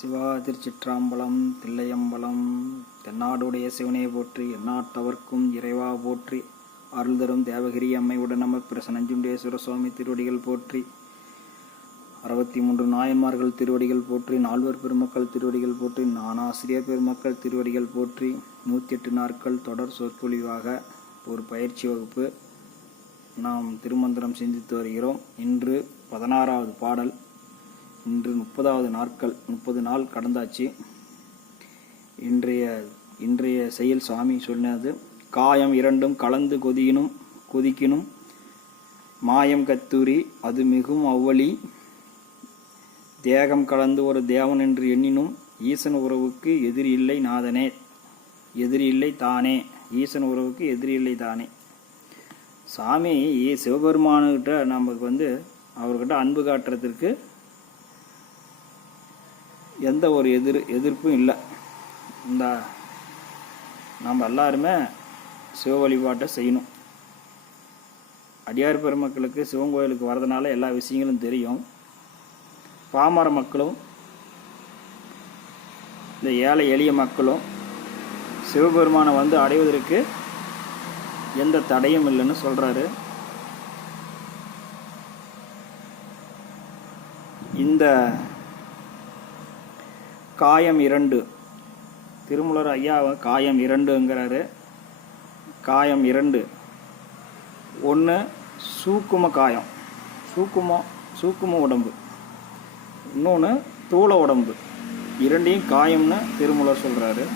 சிவா திருச்சிற்றாம்பலம் தில்லையம்பலம் தென்னாடுடைய சிவனே போற்றி எந்நாட்டவர்க்கும் இறைவா போற்றி அருள் தரும் தேவகிரி அம்மையுடன் நம்ம பிரசனஞ்சுண்டேஸ்வர சுவாமி திருவடிகள் போற்றி அறுபத்தி மூன்று நாயன்மார்கள் திருவடிகள் போற்றி நால்வர் பெருமக்கள் திருவடிகள் போற்றி நானாசிரியர் பெருமக்கள் திருவடிகள் போற்றி நூற்றி எட்டு நாட்கள் தொடர் சொற்பொழிவாக ஒரு பயிற்சி வகுப்பு நாம் திருமந்திரம் சிந்தித்து வருகிறோம். இன்று பதினாறாவது பாடல். இன்று முப்பதாவது நாட்கள் முப்பது நாள் கடந்தாச்சு. இன்றைய இன்றைய செயல் சுவாமி சொன்னது காயம் இரண்டும் கலந்து கொதியினும் கொதிக்கினும் மாயம் கத்தூரி அது மிகும் அவ்வழி. தேகம் கலந்து ஒரு தேவன் என்று எண்ணினும் ஈசன் உறவுக்கு எதிரி இல்லை நாதனே. எதிரி இல்லை தானே. ஈசன் உறவுக்கு எதிரி இல்லை தானே. சாமி சிவபெருமானுக்கிட்ட நமக்கு வந்து அவர்கிட்ட அன்பு காட்டுறதுக்கு எந்த ஒரு எதிர் எதிர்ப்பும் இல்லை. இந்த நம்ம எல்லாருமே சிவ வழிபாட்டை செய்யணும். அடியார் பெருமக்களுக்கு சிவன் கோயிலுக்கு வரதுனால எல்லா விஷயங்களும் தெரியும். பாமர மக்களும் இந்த ஏழை எளிய மக்களும் சிவபெருமானை வந்து அடைவதற்கு எந்த தடையும் இல்லைன்னு சொல்கிறாரு இந்த காயம் இரண்டு. திருமூலர் ஐயா காயம் இரண்டுங்கிறாரு. காயம் இரண்டு. ஒன்று சூக்கும காயம். சூக்கும சூக்கும உடம்பு. இன்னொன்று தூள உடம்பு. இரண்டையும் காயம்னு திருமூலர் சொல்கிறாரு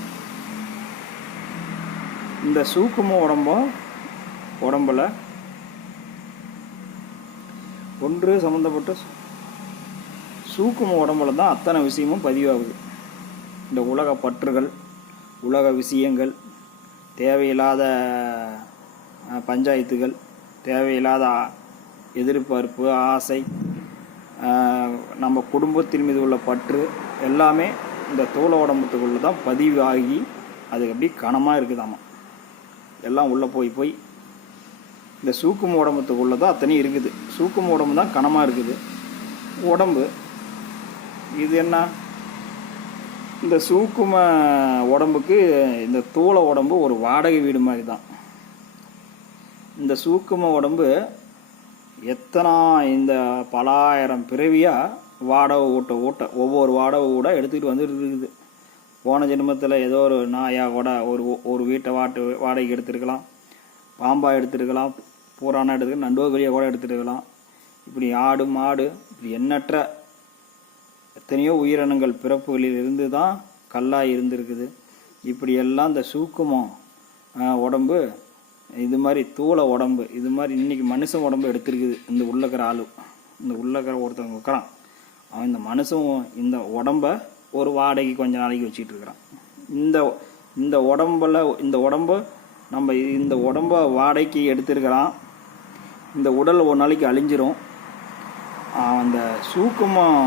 இந்த சூக்கும உடம்பும் உடம்பில் ஒன்று சம்மந்தப்பட்ட சூக்கும உடம்புல தான் அத்தனை விஷயமும் பதிவாகுது. இந்த உலக பற்றுகள் உலக விஷயங்கள் தேவையில்லாத பஞ்சாயத்துகள் தேவையில்லாத எதிர்பார்ப்பு ஆசை நம்ம குடும்பத்தின் மீது உள்ள பற்று எல்லாமே இந்த தோள உடம்புத்துக்குள்ளே தான் பதிவாகி அது அப்படி கனமாக இருக்குதாமா. எல்லாம் உள்ளே போய் போய் இந்த சூக்கும் உடம்புத்துக்குள்ளே தான் அத்தனையும் இருக்குது. சூக்கும் உடம்பு தான் கனமாக இருக்குது. உடம்பு இது என்ன? இந்த சூக்கும உடம்புக்கு இந்த தூள உடம்பு ஒரு வாடகை வீடு மாதிரி தான் இந்த சூக்கும உடம்பு எத்தனை இந்த பலாயிரம் பிறவியாக வாடகை ஊட்ட ஊட்ட ஒவ்வொரு வாடகை கூட எடுத்துக்கிட்டு வந்துட்டு இருக்குது. போன ஜென்மத்தில் ஏதோ ஒரு நாயாக கூட ஒரு ஒரு வீட்டை வாட்டு வாடகைக்கு எடுத்துருக்கலாம். பாம்பா எடுத்துருக்கலாம். பூரானா எடுத்துக்கலாம். நண்டுவகலியாக கூட எடுத்துருக்கலாம். இப்படி ஆடு மாடு இப்படி எண்ணற்ற எத்தனையோ உயிரினங்கள் பிறப்புகளில் இருந்து தான் கல்லாக இருந்திருக்குது. இப்படியெல்லாம் இந்த சூக்குமம் உடம்பு இது மாதிரி தூளை உடம்பு இது மாதிரி இன்றைக்கி மனுஷன் உடம்பு எடுத்திருக்குது. இந்த உள்ளக்கிற ஆளு இந்த உள்ளக்கிற ஒருத்தவங்க உட்கறான் அவன் இந்த மனுஷன் இந்த உடம்ப ஒரு வாடகைக்கு கொஞ்ச நாளைக்கு வச்சுக்கிட்டு இருக்கிறான். இந்த இந்த உடம்பில் இந்த உடம்பு நம்ம இந்த உடம்ப வாடகைக்கு எடுத்திருக்கிறான். இந்த உடல் ஒரு நாளைக்கு அழிஞ்சிரும். அந்த சூக்குமம்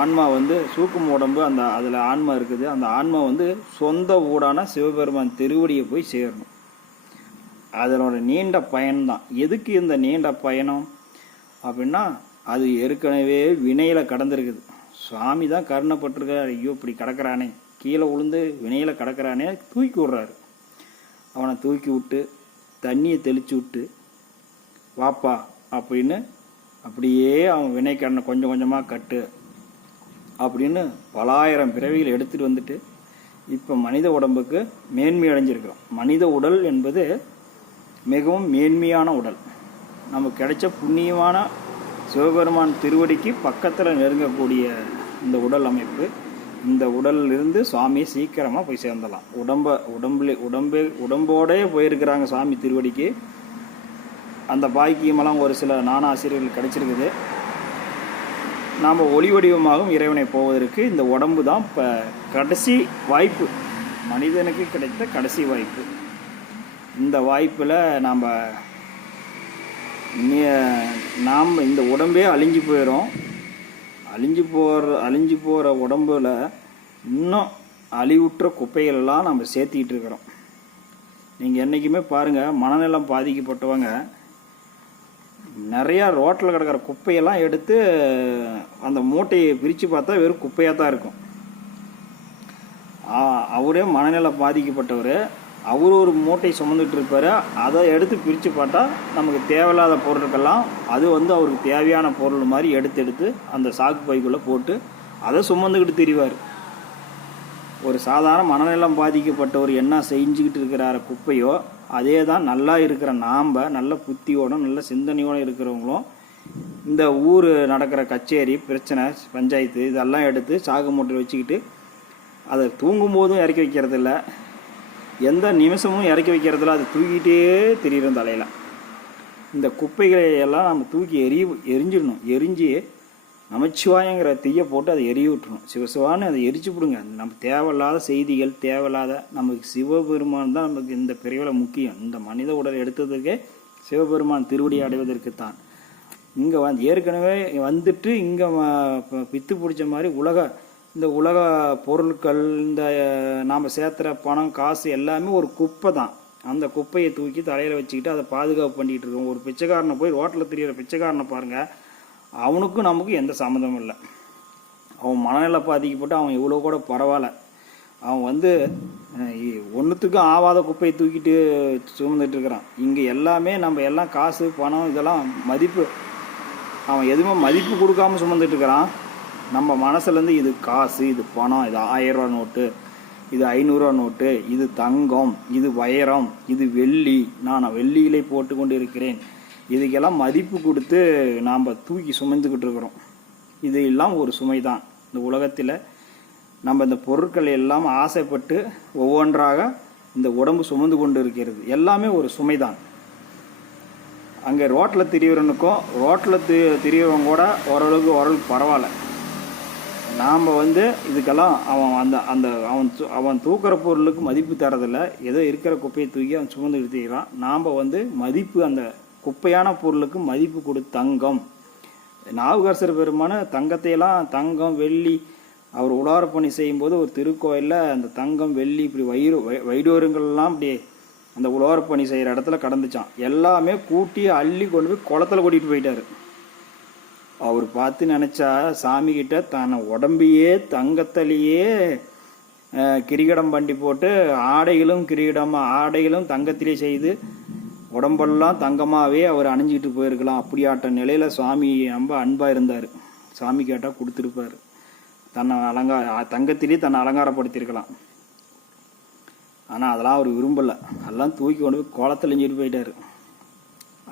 ஆன்மா வந்து சூக்கும் உடம்பு அந்த அதில் ஆன்மா இருக்குது. அந்த ஆன்மா வந்து சொந்த ஊடான சிவபெருமான் திருவடியை போய் சேரணும். அதனோட நீண்ட பயணம்தான் எதுக்கு இந்த நீண்ட பயணம்? அப்படின்னா அது ஏற்கனவே வினையில் கடந்திருக்குது. சுவாமி தான் கருணப்பட்டிருக்கார். ஐயோ இப்படி கிடக்கிறானே. கீழே விழுந்து வினையில் கிடக்கிறானே. தூக்கி விட்றாரு. அவனை தூக்கி விட்டு தண்ணியை தெளித்து விட்டு வாப்பா அப்படின்னு அப்படியே அவன் வினைக்கடனை கொஞ்சம் கொஞ்சமாக கட்டு அப்படின்னு பலாயிரம் பிறவிகள் எடுத்துகிட்டு வந்துட்டு இப்போ மனித உடம்புக்கு மேன்மை அடைஞ்சிருக்கிறோம். மனித உடல் என்பது மிகவும் மேன்மையான உடல். நமக்கு கிடைச்ச புண்ணியமான சிவபெருமான் திருவடிக்கு பக்கத்தில் நெருங்கக்கூடிய இந்த உடல் அமைப்பு. இந்த உடல்லிருந்து சுவாமி சீக்கிரமாக போய் சேர்ந்தலாம் உடம்ப உடம்புல உடம்பு உடம்போடே போயிருக்கிறாங்க சுவாமி திருவடிக்கு. அந்த பாக்கியமெல்லாம் ஒரு சில நானாசிரியர்கள் கிடைச்சிருக்குது. நாம் ஒளி வடிவமாகவும் இறைவனை போவதற்கு இந்த உடம்பு தான் இப்போ கடைசி வாய்ப்பு. மனிதனுக்கு கிடைத்த கடைசி வாய்ப்பு. இந்த வாய்ப்பில் நாம் நாம் இந்த உடம்பே அழிஞ்சு போயிடும் அழிஞ்சு போகிற அழிஞ்சு போகிற உடம்புல இன்னும் அழிவுற்ற குப்பைகளெல்லாம் நம்ம சேர்த்திக்கிட்டு இருக்கிறோம். நீங்கள் என்றைக்குமே பாருங்கள் மனநலம் பாதிக்கப்பட்டவங்க நிறையா ரோட்டில் கிடக்கிற குப்பையெல்லாம் எடுத்து அந்த மூட்டையை பிரித்து பார்த்தா வெறும் குப்பையாக தான் இருக்கும். அவரே மனநிலை பாதிக்கப்பட்டவர். அவர் ஒரு மூட்டை சுமந்துட்டு இருப்பார். அதை எடுத்து பிரித்து பார்த்தா நமக்கு தேவையில்லாத பொருட்கள்லாம் அது வந்து அவருக்கு தேவையான பொருள் மாதிரி எடுத்து எடுத்து அந்த சாக்கு பைக்குள்ளே போட்டு அதை சுமந்துக்கிட்டு திரிவார். ஒரு சாதாரண மனநலம் பாதிக்கப்பட்டவர் என்ன செஞ்சுக்கிட்டு இருக்கிறார குப்பையோ அதே தான் நல்லா இருக்கிற நாம் நல்ல புத்தியோட நல்ல சிந்தனையோட இருக்கிறவங்களும் இந்த ஊர் நடக்கிற கச்சேரி பிரச்சனை பஞ்சாயத்து இதெல்லாம் எடுத்து சாகு மூட்டை வச்சுக்கிட்டு அதை தூங்கும்போதும் இறக்கி வைக்கிறது இல்லை எந்த நிமிஷமும் இறக்கி வைக்கிறதில்ல. அது தூக்கிட்டே தெரியும் தலையில். இந்த குப்பைகளை எல்லாம் நம்ம தூக்கி எரிய எரிஞ்சிடணும். எரிஞ்சு நமச்சிவாயங்கிற தீயை போட்டு அதை எரிய விட்டுரும் சிவசிவான்னு அதை எரிச்சு விடுங்க நம்ம தேவையில்லாத செய்திகள் தேவையில்லாத நமக்கு சிவபெருமான் தான் நமக்கு இந்த பிரிவில் முக்கியம். இந்த மனித உடல் எடுத்ததுக்கே சிவபெருமான் திருவடி அடைவதற்கு தான் இங்கே வந்து ஏற்கனவே வந்துட்டு இங்கே பித்து பிடிச்ச மாதிரி உலக இந்த உலக பொருட்கள் இந்த நாம் சேர்த்துற பணம் காசு எல்லாமே ஒரு குப்பை தான். அந்த குப்பையை தூக்கி தலையில் வச்சுக்கிட்டு அதை பாதுகாப்பு பண்ணிகிட்டு இருக்கோம். ஒரு பிச்சைக்காரனை போய் ரோட்டில் தெரியிற பிச்சைக்காரனை பாருங்கள் அவனுக்கும் நமக்கும் எந்த சம்மந்தமும் இல்லை. அவன் மனநிலை பாதிக்கப்பட்டு அவன் இவ்வளோ கூட பரவாயில்ல. அவன் வந்து ஒன்றுத்துக்கும் ஆவாத குப்பையை தூக்கிட்டு சுமந்துட்டு இருக்கிறான். இங்கே எல்லாமே நம்ம எல்லாம் காசு பணம் இதெல்லாம் மதிப்பு. அவன் எதுவுமே மதிப்பு கொடுக்காம சுமந்துட்டு இருக்கிறான். நம்ம மனசுலேருந்து இது காசு இது பணம் இது ஆயிரம் நோட்டு இது ஐநூறுரூவா நோட்டு இது தங்கம் இது வைரம் இது வெள்ளி. நான் வெள்ளியிலே போட்டு கொண்டு இருக்கிறேன் இதுக்கெல்லாம் மதிப்பு கொடுத்து நாம் தூக்கி சுமந்துக்கிட்டு இருக்கிறோம். இது எல்லாம் ஒரு சுமை தான் இந்த உலகத்தில் நம்ம இந்த பொருட்கள் எல்லாம் ஆசைப்பட்டு ஒவ்வொன்றாக இந்த உடம்பு சுமந்து கொண்டு இருக்கிறது. எல்லாமே ஒரு சுமை தான் அங்கே ரோட்டில் திரியவனுக்கும் ரோட்டில் தி திரியவன் கூட ஓரளவுக்கு ஓரளவுக்கு பரவாயில்ல. நாம் வந்து இதுக்கெல்லாம் அவன் அந்த அந்த அவன் அவன் தூக்குற பொருளுக்கு மதிப்பு தரதில்லை ஏதோ இருக்கிற குப்பையை தூக்கி அவன் சுமந்து எடுத்துக்கிறான் நாம் வந்து மதிப்பு அந்த குப்பையான பொருளுக்கு மதிப்பு கொடு தங்கம். நாவுகரசர் பெருமான தங்கத்தையெல்லாம் தங்கம் வெள்ளி அவர் உலார பணி செய்யும்போது ஒரு திருக்கோயிலில் அந்த தங்கம் வெள்ளி இப்படி வயிறு வை- இப்படி அந்த உலோர பணி செய்கிற இடத்துல கடந்துச்சான் எல்லாமே கூட்டி அள்ளி கொண்டு போய் குளத்துல கூட்டிகிட்டு போயிட்டார். அவர் பார்த்து நினச்சா சாமிக்கிட்ட தன்னை உடம்பையே தங்கத்திலேயே அஹ், கிரீடம் பண்ணி போட்டு ஆடைகளும் கிரீடமாக ஆடைகளும் தங்கத்திலே செய்து உடம்பெல்லாம் தங்கமாகவே அவர் அணிஞ்சிக்கிட்டு போயிருக்கலாம். அப்படியாட்ட நிலையில் சுவாமி ரொம்ப அன்பாக இருந்தார். சாமி கேட்டால் கொடுத்துருப்பார். தன்னை அலங்கார தங்கத்திலே தன்னை அலங்காரப்படுத்தியிருக்கலாம். ஆனால் அதெல்லாம் அவர் விரும்பலை. அதெல்லாம் தூக்கி கொண்டு போய் கோலத்தில் எஞ்சிட்டு போயிட்டார்.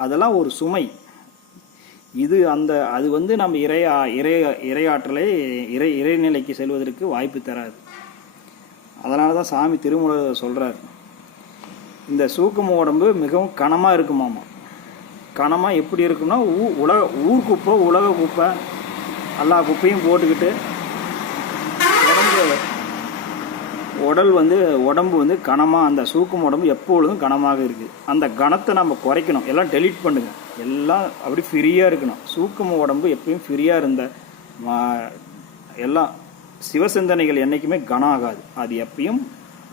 அதெல்லாம் ஒரு சுமை. இது அந்த அது வந்து நம்ம இறையா இறை இறையாற்றலை இறை இறைநிலைக்கு செல்வதற்கு வாய்ப்பு தராது. அதனால தான் சாமி திருமூலர் சொல்கிறார் இந்த சூக்கும உடம்பு மிகவும் கனமாக இருக்குமாமா. கனமாக எப்படி இருக்கும்னா ஊ உலக ஊர் குப்பை உலக குப்பை எல்லா குப்பையும் போட்டுக்கிட்டு உடம்பு உடல் வந்து உடம்பு வந்து கனமாக அந்த சூக்கும் உடம்பு எப்பொழுதும் கனமாக இருக்குது அந்த கனத்தை நம்ம குறைக்கணும். எல்லாம் டெலீட் பண்ணுங்கள் எல்லாம் அப்படி ஃப்ரீயாக இருக்கணும். சூக்கும உடம்பு எப்பயும் ஃப்ரீயாக இருந்த எல்லாம் சிவசிந்தனைகள் என்றைக்குமே கனம் ஆகாது அது எப்பயும்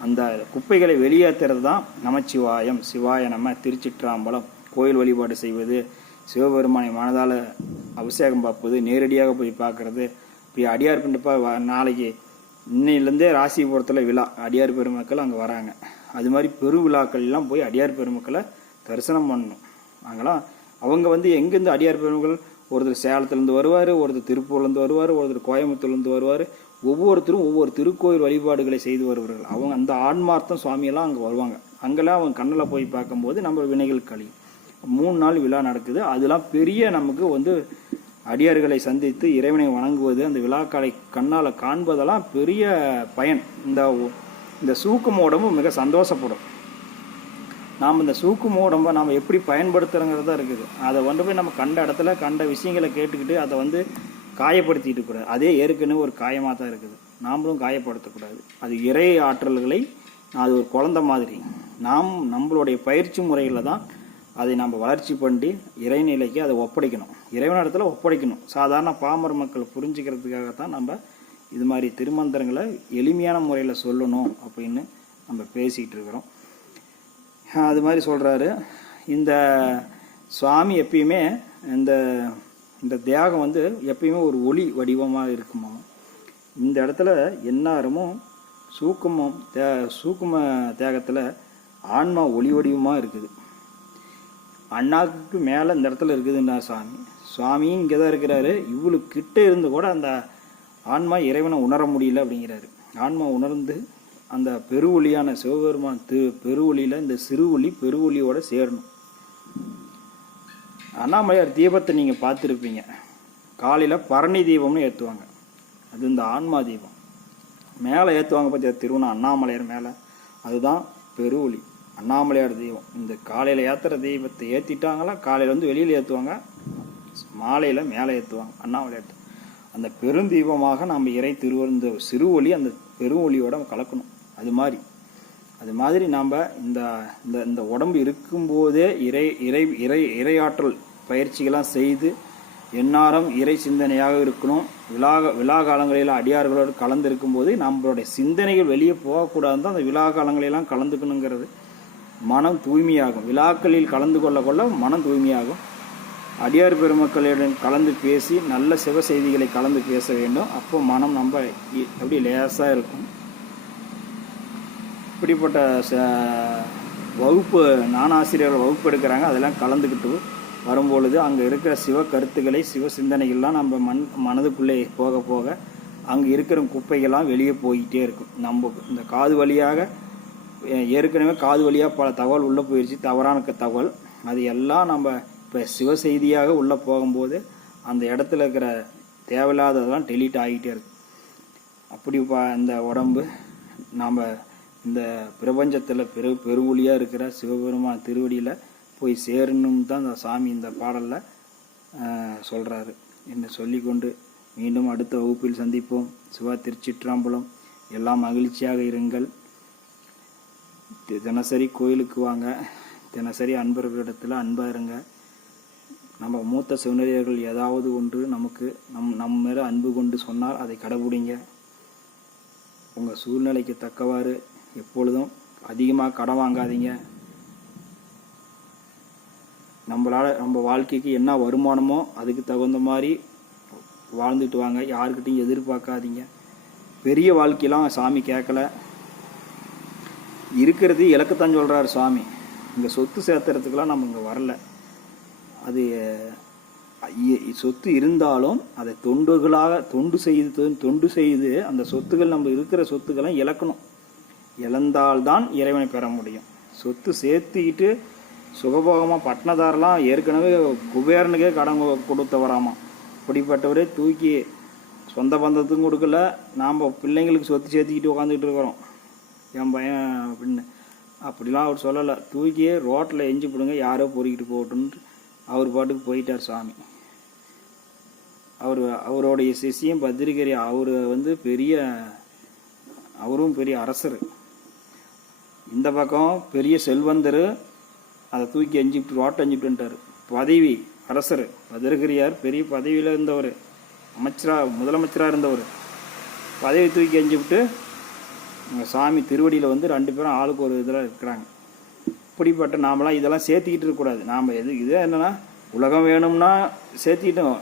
அந்த குப்பைகளை வெளியேற்றுறது தான் நமச்சிவாயம். சிவாய நம்ம திருச்சிற்றாம்பலம். கோயில் வழிபாடு செய்வது சிவபெருமானை மனதால் அபிஷேகம் பார்ப்பது நேரடியாக போய் பார்க்குறது. இப்போ அடியார் பிண்டப்பா வ- நாளைக்கு இன்னிலேருந்தே ராசிபுரத்தில் விழா. அடியார் பெருமக்கள் அங்கே வராங்க. அது மாதிரி பெரு விழாக்கள்லாம் போய் அடியார் பெருமக்களை தரிசனம் பண்ணணும். அங்கெல்லாம் அவங்க வந்து எங்கேருந்து அடியார் பெருமக்கள் ஒருத்தர் சேலத்துலேருந்து வருவார் ஒருத்தர் திருப்பூர்லேருந்து வருவார் ஒருத்தர் கோயம்புத்தூர்லேருந்து வருவார் ஒவ்வொருத்தரும் ஒவ்வொரு திருக்கோயில் வழிபாடுகளை செய்து வருவார்கள் அவங்க அந்த ஆன்மார்த்தம் சுவாமியெல்லாம் அங்கே வருவாங்க. அங்கெல்லாம் அவங்க கண்ணில் போய் பார்க்கும்போது நம்ம வினைகள் கழியும். மூணு நாள் விழா நடக்குது. அதெல்லாம் பெரிய நமக்கு வந்து அடியார்களை சந்தித்து இறைவனை வணங்குவது அந்த விழாக்களை கண்ணால் காண்பதெல்லாம் பெரிய பயன். இந்த இந்த சூக்கும் உடம்பு மிக சந்தோஷப்படும். நாம் இந்த சூக்கும் உடம்பை நாம் எப்படி பயன்படுத்துகிறோங்கிறது தான் இருக்குது. அதை கொண்டு போய் நம்ம கண்ட இடத்துல கண்ட விஷயங்களை கேட்டுக்கிட்டு அதை வந்து காயப்படுத்திட்டு கூடாது அதே ஏற்கனவே ஒரு காயமாக தான் இருக்குது. நாமளும் காயப்படுத்தக்கூடாது. அது இறை ஆற்றல்களை அது ஒரு குழந்த மாதிரி. நாம் நம்மளுடைய பயிற்சி முறையில் தான் அதை நம்ம வளர்ச்சி பண்ணி இறைநிலைக்கு அதை ஒப்படைக்கணும். இறைவனிடத்தில் ஒப்படைக்கணும். சாதாரண பாமர மக்கள் புரிஞ்சுக்கிறதுக்காகத்தான் நம்ம இது மாதிரி திருமந்திரங்களை எளிமையான முறையில் சொல்லணும் அப்படின்னு நம்ம பேசிகிட்டு இருக்கிறோம். அது மாதிரி சொல்கிறாரு இந்த சுவாமி எப்பயுமே இந்த இந்த தியாகம் வந்து எப்பயுமே ஒரு ஒளி வடிவமாக இருக்குமா? இந்த இடத்துல எந்நேரமும் சூக்குமம் தே சூக்கும தியாகத்தில் ஆன்மா ஒளி வடிவமாக இருக்குது. அண்ணாக்கு மேலே இந்த இடத்துல இருக்குதுன்னா சாமி. சுவாமியும் இங்கே தான் இருக்கிறாரு. இவ்வளவு கிட்டே இருந்து கூட அந்த ஆன்மா இறைவனை உணர முடியல அப்படிங்கிறாரு. ஆன்மா உணர்ந்து அந்த பெருவொளியான சிவபெருமான் திரு பெருவொளியில் இந்த பெரு ஒளியோடு சேரணும். அண்ணாமலையார் தீபத்தை நீங்கள் பார்த்துருப்பீங்க. காலையில் பரணி தீபம்னு ஏற்றுவாங்க அது இந்த ஆன்மா தீபம். மேலே ஏற்றுவாங்க பார்த்தியா திருவண்ணா அண்ணாமலையார் மேலே? அதுதான் பெருவொளி அண்ணாமலையார் தெய்வம் இந்த காலையில் ஏற்றுற தெய்வத்தை ஏற்றிட்டாங்களா காலையில் வந்து வெளியில் ஏற்றுவாங்க மாலையில் மேலே ஏற்றுவாங்க அண்ணாமலையார் அந்த பெருந்தீபமாக நம்ம இறை திருவருந்த இந்த சிறுவொளி அந்த பெருவொளியோட கலக்கணும். அது மாதிரி. அது மாதிரி நாம் இந்த இந்த இந்த உடம்பு இருக்கும்போதே இறை இறை இறை இறையாற்றல் பயிற்சிகளாக செய்து எந்நாரம் இறை சிந்தனையாக இருக்கணும். விழா விழா காலங்களில் அடியார்களோடு கலந்து இருக்கும்போது நம்மளுடைய சிந்தனைகள் வெளியே போகக்கூடாது தான் அந்த விழா காலங்களெல்லாம் கலந்துக்கணுங்கிறது. மனம் தூய்மையாகும். விழாக்களில் கலந்து கொள்ள கொள்ள மனம் தூய்மையாகும். அடியார் பெருமக்களுடன் கலந்து பேசி நல்ல சிவ செய்திகளை கலந்து பேச வேண்டும். அப்போ மனம் நம்ம அப்படி லேசாக இருக்கும். இப்படிப்பட்ட ச- வகுப்பு நானாசிரியர்கள் வகுப்பு எடுக்கிறாங்க. அதெல்லாம் கலந்துக்கிட்டு வரும்பொழுது அங்கே இருக்கிற சிவ கருத்துக்களை சிவ சிந்தனைகள்லாம் நம்ம மண் மனதுக்குள்ளே போக போக அங்கே இருக்கிற குப்பைகள்லாம் வெளியே போய்கிட்டே இருக்கும். நம்ம இந்த காது வழியாக ஏற்கனவே காது வழியாக பல தகவல் உள்ளே போயிடுச்சு தவறான தகவல். அது எல்லாம் நம்ம இப்போ சிவ செய்தியாக உள்ளே போகும்போது அந்த இடத்துல இருக்கிற தேவையில்லாததெல்லாம் டெலீட் ஆகிட்டே இருக்கு. அப்படி பா இந்த உடம்பு நாம் இந்த பிரபஞ்சத்தில் பெரு பெருவொளியாக இருக்கிற சிவபெருமான் திருவடியில் போய் சேரணும் தான் இந்த சாமி இந்த பாடலில் சொல்கிறாரு என்று சொல்லிக்கொண்டு மீண்டும் அடுத்த வகுப்பில் சந்திப்போம். சிவா திருச்சிற்றாம்பலம். எல்லாம் மகிழ்ச்சியாக இருங்கள். தி- தினசரி கோயிலுக்கு வாங்க. தினசரி அன்பர்களிடத்தில் அன்பாக இருங்க. நம்ம மூத்த சிவனரியர்கள் ஏதாவது ஒன்று நமக்கு நம் நம்ம மேலே அன்பு கொண்டு சொன்னால் அதை கடைபிடிங்க. உங்கள் சூழ்நிலைக்கு தக்கவாறு எப்பொழுதும் அதிகமாக கடன் வாங்காதீங்க. நம்மளால் நம்ம வாழ்க்கைக்கு என்ன வருமானமோ அதுக்கு தகுந்த மாதிரி வாழ்ந்துட்டு வாங்க. யாருக்கிட்டையும் எதிர்பார்க்காதீங்க. பெரிய வாழ்க்கையெல்லாம் சாமி கேட்கல. இருக்கிறது இலக்கத்தான் சொல்கிறாரு சுவாமி இங்கே சொத்து சேர்த்துறதுக்கெலாம் நம்ம இங்கே வரல. அது சொத்து இருந்தாலும் அதை தொண்டுகளாக தொண்டு செய்து தொண்டு செய்து அந்த சொத்துகள் நம்ம இருக்கிற சொத்துக்களை இழக்கணும். இழந்தால்தான் இறைவனை பெற முடியும். சொத்து சேர்த்துக்கிட்டு சுகபோகமாக பட்டினதாரெலாம் ஏற்கனவே குபேரனுக்கே கடன் கொடுத்தவராமா. இப்படிப்பட்டவரே தூக்கி சொந்த பந்தத்துக்கும் கொடுக்கல. நாம் பிள்ளைங்களுக்கு சொத்து சேர்த்துக்கிட்டு உட்காந்துக்கிட்டு இருக்கிறோம். என் பையன் அப்படின்னு. அப்படிலாம் அவர் சொல்லலை. தூக்கியே ரோட்டில் எஞ்சி பிடுங்க யாரோ பொறுக்கிட்டு போகட்டுன்ட்டு அவர் பாட்டுக்கு போயிட்டார் சாமி. அவர் அவருடைய சிஷியம் பத்திரிகரி அவர் வந்து பெரிய அவரும் பெரிய அரசர். இந்த பக்கம் பெரிய செல்வந்தர் அதை தூக்கி எஞ்சிட்டு ரோட்டை அஞ்சுட்டுன்ட்டார் பதவி அரசர். பதிரகிரியார் பெரிய பதவியில் இருந்தவர். அமைச்சராக முதலமைச்சராக இருந்தவர். பதவி தூக்கி எஞ்சிவிட்டு உங்க சாமி திருவடியில் வந்து ரெண்டு பேரும் ஆளுக்கு ஒரு இதில் இருக்கிறாங்க. இப்படிப்பட்ட நாமெல்லாம் இதெல்லாம் சேர்த்திக்கிட்டு இருக்கக்கூடாது. நாம் எது இது என்னென்னா உலகம் வேணும்னா சேர்த்திக்கிட்டோம்.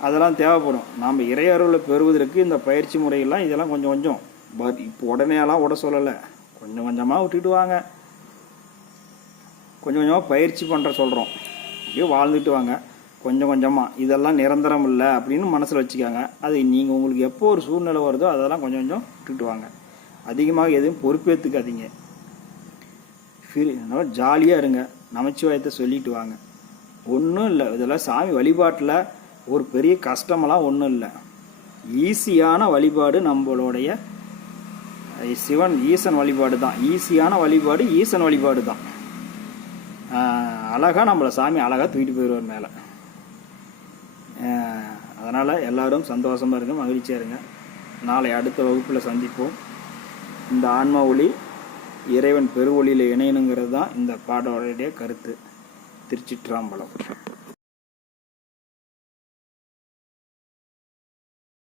அதெல்லாம் தேவைப்படும். நாம் இறையருளை பெறுவதற்கு இந்த பயிற்சி முறையெல்லாம் இதெல்லாம் கொஞ்சம் கொஞ்சம். பட் இப்போ உடனேலாம் விட சொல்லலை. கொஞ்சம் கொஞ்சமாக விட்டுட்டு வாங்க. கொஞ்சம் கொஞ்சமாக பயிற்சி பண்ணுற சொல்கிறோம் அப்படியே வாழ்ந்துட்டு வாங்க. கொஞ்சம் கொஞ்சமாக இதெல்லாம் நிரந்தரம் இல்லை அப்படின்னு மனசில் வச்சுக்காங்க. அது நீங்கள் உங்களுக்கு எப்போ ஒரு சூழ்நிலை வருதோ அதெல்லாம் கொஞ்சம் கொஞ்சம் விட்டுட்டு வாங்க. அதிகமாக எதுவும் பொறுப்பேற்றுக்காதீங்க ஃப்ரீ ஜாலியாக இருங்க. நமச்சிவாயத்தை சொல்லிட்டு வாங்க. ஒன்றும் இல்லை. இதெல்லாம் சாமி வழிபாட்டில் ஒரு பெரிய கஷ்டமெல்லாம் ஒன்றும் இல்லை. ஈஸியான வழிபாடு நம்மளுடைய சிவன் ஈசன் வழிபாடு தான் ஈஸியான வழிபாடு ஈசன் வழிபாடு தான் அழகாக நம்மளை சாமி அழகாக தூக்கிட்டு போயிடுவார் மேலே. அதனால் எல்லாரும் சந்தோஷமாக இருங்க மகிழ்ச்சியாக இருங்க. நாளை அடுத்த வகுப்பில் சந்திப்போம். இந்த ஆன்மா ஒளி இறைவன் பெருவொளியில் இணையணுங்கிறது தான் இந்த பாடோடைய கருத்து. திருச்சிற்றம்பலம்.